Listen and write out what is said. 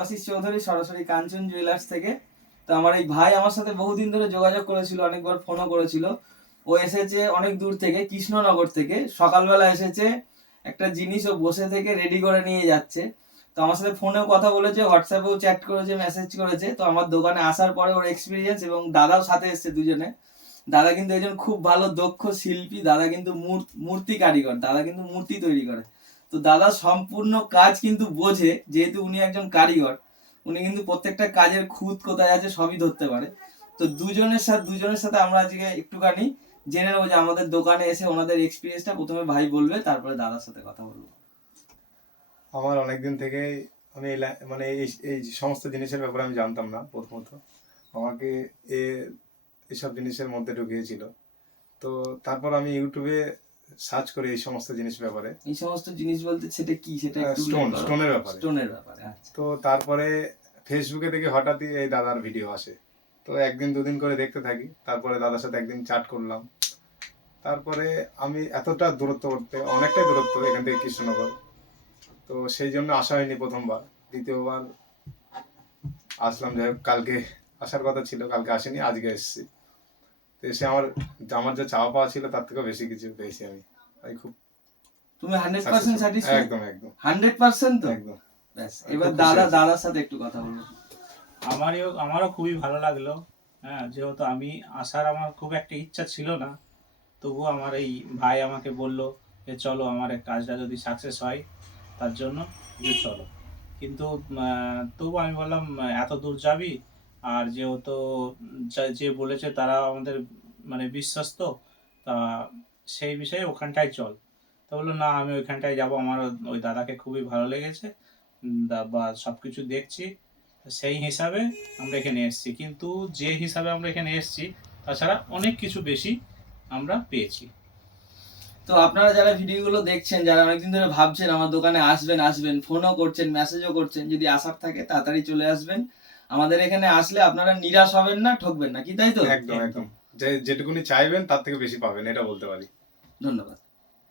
দেবাশিস চৌধুরী, সরাসরি কাঞ্চন জুয়েলার্স থেকে। তো আমার এই ভাই আমার সাথে বহুদিন ধরে যোগাযোগ করেছিল, অনেকবার ফোনও করেছিল। ও এসেছে অনেক দূর থেকে, কৃষ্ণনগর থেকে। সকালবেলা এসেছে, একটা জিনিস ও বসে থেকে রেডি করে নিয়ে যাচ্ছে। তো আমার সাথে ফোনেও কথা বলেছে, হোয়াটসঅ্যাপেও চ্যাট করেছে, মেসেজ করেছে। তো আমার দোকানে আসার পরে ওর এক্সপিরিয়েন্স, এবং দাদাও সাথে এসছে দুজনে। দাদা কিন্তু একজন খুব ভালো দক্ষ শিল্পী, দাদা কিন্তু মূর্তি কারিগর, দাদা কিন্তু মূর্তি তৈরি করে। তো দাদা সম্পূর্ণ কাজ কিন্তু বোঝে, যেহেতু উনি একজন কারিগর। উনি কিন্তু প্রত্যেকটা কাজের খুঁত কোথায় আছে সবই ধরতে পারে। তো দুজনের সাথে আমরা আজকে একটুখানি জেনে নেবো যে আমাদের দোকানে এসে ওনাদের এক্সপিরিয়েন্সটা প্রথমে ভাই বলবে, তারপরে দাদার সাথে কথা বলবো। আমার অনেকদিন থেকে আমি মানে এই সমস্ত জিনিসের ব্যাপারে আমি জানতাম না। প্রথমত আমাকে এসব জিনিসের মধ্যে ঢুকিয়েছিল। তো তারপর আমি ইউটিউবে সার্চ করি এই সমস্ত জিনিসের ব্যাপারে। এই সমস্ত জিনিস বলতে সেটা কি, সেটা একটু স্টোনের ব্যাপারে। স্টোনের ব্যাপারে। তো তারপরে ফেসবুকে দেখি হঠাৎই এই দাদার ভিডিও আসে। তো একদিন দুদিন করে দেখতে থাকি। তারপরে দাদার সাথে একদিন চ্যাট করলাম। তারপরে আমি এতটা দূরত্ব করতে, অনেকটাই দূরত্ব এখান থেকে কৃষ্ণনগর। তো সেই জন্য আসা হয়নি প্রথমবার। দ্বিতীয়বার আসলাম, যাই হোক কালকে আসার কথা ছিল, কালকে আসেনি, আজকে এসেছি। তো এসে আমার যে চাওয়া পাওয়া ছিল তার থেকেও বেশি কিছু পেয়েছি আমি। আমি খুব তুমি 100% স্যাটিসফাইড? একদম একদম 100% তো একদম। ব্যাস, এবার দাদার সাথে একটু কথা বলবো। আমারও খুবই ভালো লাগলো। হ্যাঁ, যেহেতু আমার খুব একটা ইচ্ছা ছিল না, তবুও আমার এই ভাই আমাকে বলল যে চলো, আমার এই কাজটা যদি সাকসেস হয় তার জন্য যে চলো। কিন্তু তবু আমি বললাম এত দূর যাবি, আর যেহেতু যে বলেছে তারা আমাদের মানে বিশ্বস্ত, তা সেই বিষয়ে ওখানটায় চল। তা বললো না, আমি ওইখানটায় যাবো, আমার ওই দাদাকে খুবই ভালো লেগেছে, বা সব কিছু দেখছি, সেই হিসাবে আমরা এখানে এসেছি। কিন্তু যে হিসাবে আমরা এখানে এসেছি তাছাড়া অনেক কিছু বেশি আমরা পেয়েছি। তো আপনারা যারা ভিডিওগুলো দেখছেন, যারা অনেকদিন ধরে ভাবছেন আমার দোকানে আসবেন, ফোনও করছেন, মেসেজও করছেন, যদি আসার থাকে তাড়াতাড়ি চলে আসবেন। আমাদের এখানে আসলে আপনারা নিরাশ হবেন না, ঠকবেন না, কি তাই তো? একদম একদম। যেটুকুনি চাইবেন তার থেকে বেশি পাবেন, এটা বলতে পারি। ধন্যবাদ।